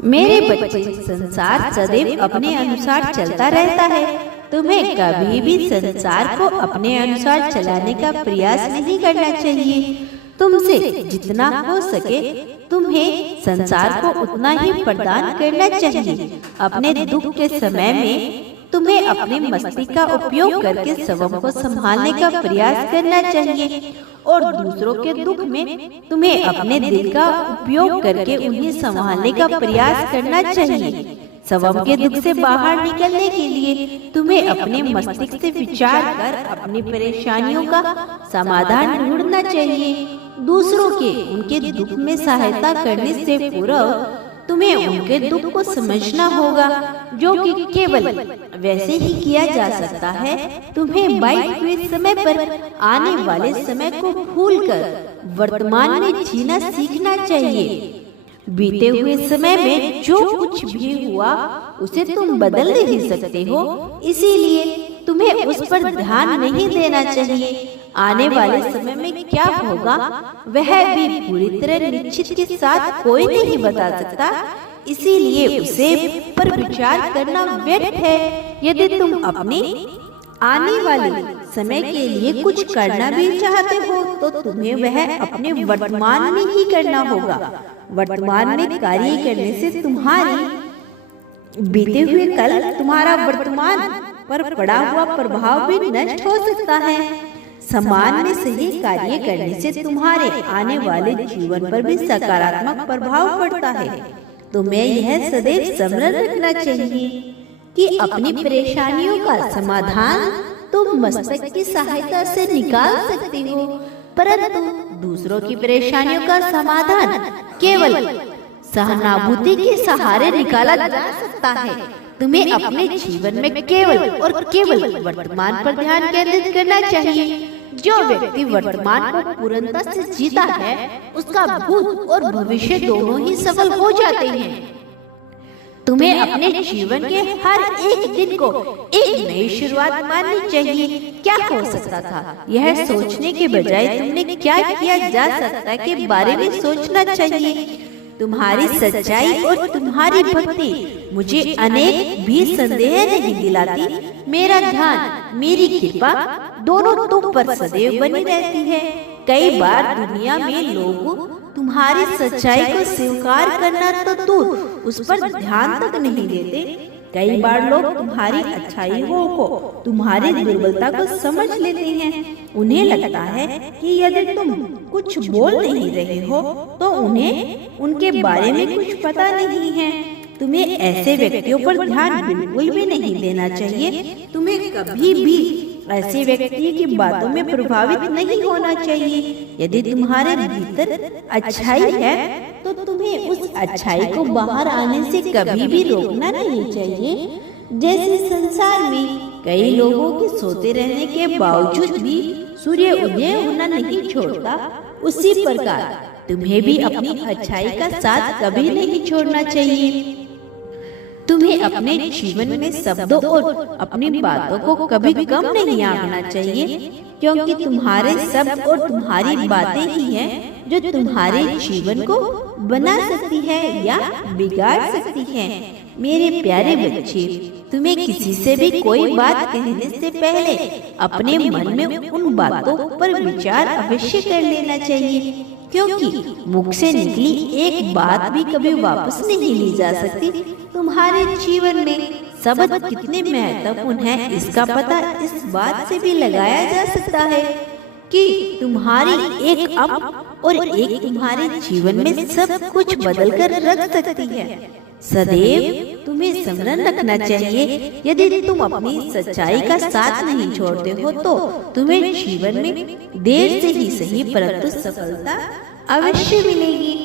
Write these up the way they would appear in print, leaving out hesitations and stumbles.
मेरे बच्चे, संसार सदैव अपने अनुसार चलता रहता है। तुम्हें कभी भी संसार को अपने अनुसार चलाने का प्रयास नहीं करना चाहिए। तुमसे जितना हो सके तुम्हें संसार को उतना ही प्रदान करना चाहिए। अपने दुख के समय में तुम्हें अपने मस्तिष्क का उपयोग करके सबों को संभालने का प्रयास करना चाहिए और दूसरों के दुख में तुम्हें अपने दिल का उपयोग करके उन्हें संभालने का प्रयास करना चाहिए। सबों के दुख से बाहर निकलने के लिए तुम्हें अपने मस्तिष्क से विचार कर अपनी परेशानियों का समाधान ढूंढना चाहिए। दूसरों के उनके दुख में सहायता करने से पूर्व तुम्हें उनके दुख को समझना होगा, जो कि केवल वैसे ही किया जा सकता है। तुम्हें बीते हुए समय पर आने वाले समय को भूलकर वर्तमान में जीना सीखना चाहिए। बीते हुए समय में जो कुछ भी हुआ उसे तुम बदल नहीं सकते हो, इसीलिए तुम्हें उस पर ध्यान नहीं देना चाहिए। आने वाले समय में क्या होगा वह भी पूरी तरह निश्चित के साथ कोई नहीं बता सकता, इसीलिए उसे पर विचार करना व्यर्थ है। यदि तुम अपने आने वाले समय के लिए कुछ करना भी चाहते हो तो तुम्हें वह अपने वर्तमान में ही करना होगा। वर्तमान में कार्य करने से तुम्हारी बीते हुए कल तुम्हारा वर्तमान पर पड़ा हुआ प्रभाव भी नष्ट हो सकता है। समान में सही कार्य करने से तुम्हारे आने वाले जीवन पर भी सकारात्मक प्रभाव पड़ता है। तुम्हें यह सदैव स्मरण रखना चाहिए कि अपनी परेशानियों का समाधान तुम मस्तिष्क की सहायता से निकाल सकते हो, परंतु दूसरों की परेशानियों का समाधान केवल सहानुभूति के सहारे निकाला जा सकता है। तुम्हें अपने जीवन में केवल और केवल वर्तमान पर ध्यान केंद्रित करना चाहिए। जो व्यक्ति वर्तमान को पूर्णता से जीता है उसका भूत और भविष्य दोनों ही सफल हो जाते हैं। तुम्हें अपने जीवन के हर एक दिन को एक नई शुरुआत माननी चाहिए। क्या हो सकता था यह सोचने के बजाय तुमने क्या किया जा सकता के बारे में सोचना चाहिए। तुम्हारी सच्चाई और तुम्हारी भक्ति मुझे अनेक भी संदेह नहीं दिलाती। मेरा ध्यान, मेरी कृपा दोनों तुम पर सदैव बनी रहती है। कई बार दुनिया में लोग तुम्हारी सच्चाई को स्वीकार करना तो दूर उस पर ध्यान तक नहीं देते। कई बार लोग तुम्हारी अच्छाइयों को, तुम्हारी दुर्बलता को समझ लेते हैं। उन्हें लगता है कि यदि तुम कुछ बोल नहीं रहे हो तो उन्हें उनके बारे में कुछ पता नहीं है। तुम्हें ऐसे व्यक्तियों पर ध्यान बिल्कुल भी नहीं देना चाहिए। तुम्हें कभी भी ऐसे व्यक्ति की बातों में प्रभावित नहीं होना चाहिए। यदि तुम्हारे भीतर अच्छाई है तो तुम्हें उस अच्छाई को बाहर आने से कभी भी रोकना नहीं चाहिए। जैसे संसार में कई लोगों के सोते रहने के बावजूद भी सूर्य उदय होना नहीं छोड़ता, उसी प्रकार तुम्हें भी अपनी अच्छाई का साथ कभी नहीं छोड़ना चाहिए। तुम्हें अपने जीवन में शब्दों और अपनी बातों को कभी कम नहीं आंकना चाहिए, क्योंकि तुम्हारे शब्द और तुम्हारी बातें ही हैं जो तुम्हारे जीवन को बना सकती है या बिगाड़ सकती है। मेरे प्यारे बच्चे, तुम्हें किसी से भी कोई बात कहने से पहले अपने मन में उन बातों पर विचार अवश्य कर लेना चाहिए, क्योंकि मुख से निकली एक बात भी कभी वापस नहीं ली जा सकती। तुम्हारे जीवन में शब्द कितने महत्वपूर्ण हैं इसका पता इस बात से भी लगाया जा सकता है कि तुम्हारी एक अब और एक तुम्हारे जीवन में सब कुछ बदल कर रख सकती है। सदैव तुम्हें स्मरण रखना चाहिए, यदि तुम अपनी सच्चाई का साथ नहीं छोड़ते हो तो तुम्हें जीवन में देर से ही सही परंतु सफलता अवश्य मिलेगी।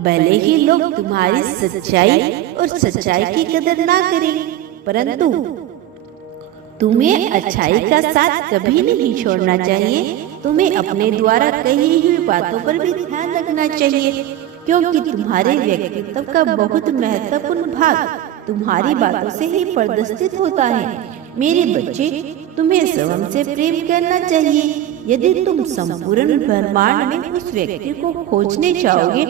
भले ही लोग तुम्हारी सच्चाई और सच्चाई की कदर ना करें, परंतु तुम्हें अच्छाई का साथ कभी नहीं छोड़ना चाहिए। तुम्हें अपने द्वारा कही हुई बातों पर भी ध्यान रखना चाहिए, क्योंकि तुम्हारे व्यक्तित्व का बहुत महत्वपूर्ण भाग तुम्हारी बातों से ही प्रदर्शित होता है। मेरे बच्चे, तुम्हें स्वयं से प्रेम करना चाहिए। यदि तुम संपूर्ण ब्रह्मांड में उस व्यक्ति को खोजने चाहोगे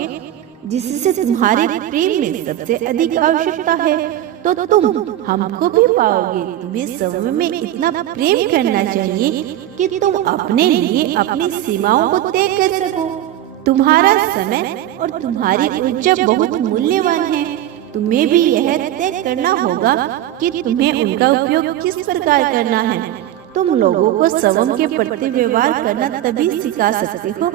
जिससे तुम्हारे प्रेम में सबसे अधिक आवश्यकता है, तो तुम हमको भी पाओगे। तुम्हें समय में इतना प्रेम करना चाहिए कि तुम अपने लिए अपनी सीमाओं को तय कर सको। तुम्हारा समय और तुम्हारी ऊर्जा बहुत मूल्यवान है। तुम्हें भी यह तय करना होगा कि तुम्हें उनका उपयोग किस प्रकार करना है। तुम लोगों को स्वयं के प्रति व्यवहार करना तभी सिखा सकते हो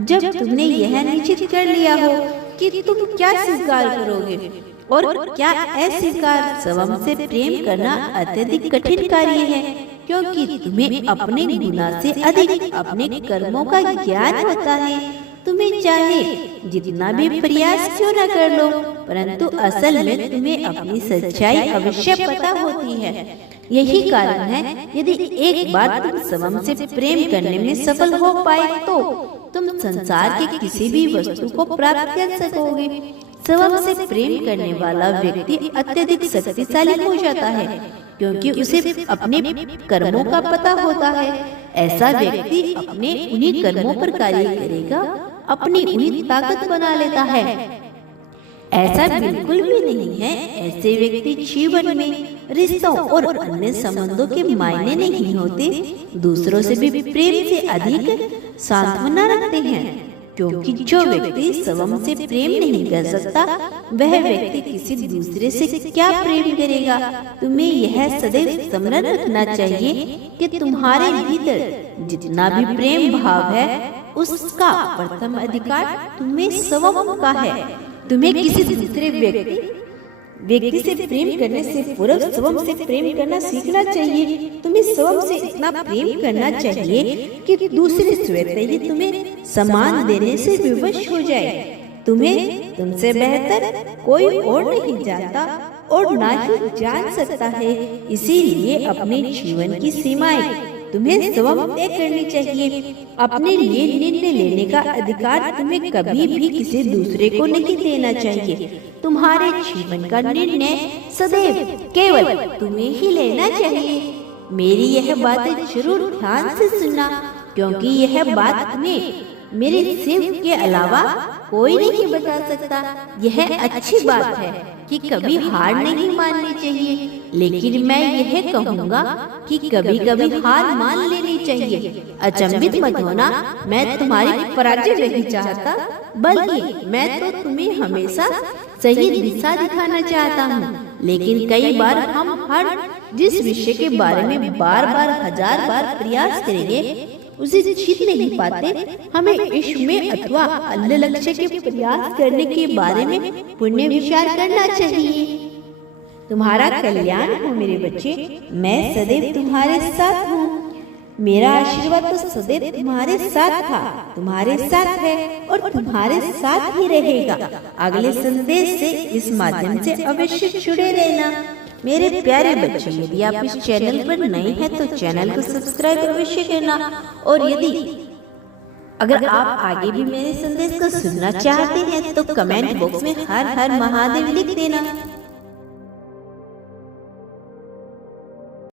जब तुमने यह निश्चित कर लिया हो कि तुम क्या स्वीकार करोगे और क्या अस्वीकार। स्वयं से प्रेम करना अत्यधिक कठिन कार्य है, क्योंकि तुम्हें अपने गुना से अधिक अपने कर्मों का ज्ञान होता है। तुम्हें चाहे जितना भी प्रयास क्यों न कर लो, परंतु असल में तुम्हें अपनी सच्चाई अवश्य पता होती है। यही कारण है, यदि एक बार तुम स्वयं से प्रेम करने में सफल हो पाए तो तुम संसार के किसी भी वस्तु को प्राप्त कर सकोगे। स्वयं से प्रेम करने वाला व्यक्ति अत्यधिक शक्तिशाली हो जाता है, क्योंकि उसे अपने कर्मों का पता होता है। ऐसा व्यक्ति अपने उन्हीं कर्मों पर कार्य करेगा, अपनी उन्हीं ताकत बना लेता है। ऐसा बिल्कुल भी नहीं है। ऐसे व्यक्ति जीवन में रिश्तों और अन्य संबंधों के मायने नहीं होते, दूसरों से भी प्रेम से अधिक सांत्वना रखते हैं। क्योंकि जो व्यक्ति स्वयं से प्रेम नहीं कर सकता, वह व्यक्ति किसी दूसरे से क्या प्रेम करेगा। तुम्हें यह सदैव स्मरण रखना चाहिए कि तुम्हारे भीतर जितना भी प्रेम भाव है, उसका प्रथम अधिकार तुम्हें स्वयं का है। तुम्हें किसी दूसरे व्यक्ति से प्रेम करने से पूर्व स्वयं से प्रेम करना सीखना चाहिए। तुम्हें स्वयं से इतना प्रेम करना चाहिए कि दूसरे स्वतः ही तुम्हें सम्मान देने से विवश हो जाए। तुम्हें तुमसे बेहतर कोई और नहीं जानता और ना ही जान सकता है। इसीलिए अपने जीवन की सीमाएं तुम्हें स्वयं तय करनी चाहिए। अपने लिए निर्णय लेने का अधिकार तुम्हें कभी भी किसी दूसरे को नहीं देना चाहिए। तुम्हारे जीवन का निर्णय सदैव केवल तुम्हें ही लेना चाहिए। मेरी यह बातें जरूर ध्यान से सुनना, क्योंकि यह बात तुम्हें मेरे शिव के अलावा कोई नहीं बता सकता। यह अच्छी बात है कि कभी हार नहीं माननी चाहिए, लेकिन मैं यह कहूँगा कि कभी कभी हार मान लेनी चाहिए। अचंभित मत होना, मैं तुम्हारी पराजय नहीं चाहता, बल्कि मैं तो तुम्हें हमेशा सही दिशा दिखाना चाहता हूँ। लेकिन कई बार हम हर जिस विषय के बारे में बार बार हजार बार प्रयास करेंगे, उसे जीत नहीं पाते। हमें इश्क में अथवा अन्य लक्ष्य के प्रयास करने के बारे में पुण्य विचार करना चाहिए। तुम्हारा कल्याण हो मेरे बच्चे। मैं सदैव तुम्हारे साथ हूँ। मेरा आशीर्वाद तो सदैव तुम्हारे साथ था, तुम्हारे साथ है और तुम्हारे साथ ही रहेगा। अगले संदेश से इस माध्यम से अवश्य जुड़े रहना मेरे प्यारे बच्चे। यदि आप इस चैनल पर नए हैं तो चैनल को सब्सक्राइब अवश्य करना, और यदि अगर आप आगे भी मेरे संदेश को सुनना चाहते हैं तो कमेंट बॉक्स में हर हर महादेव लिख देना।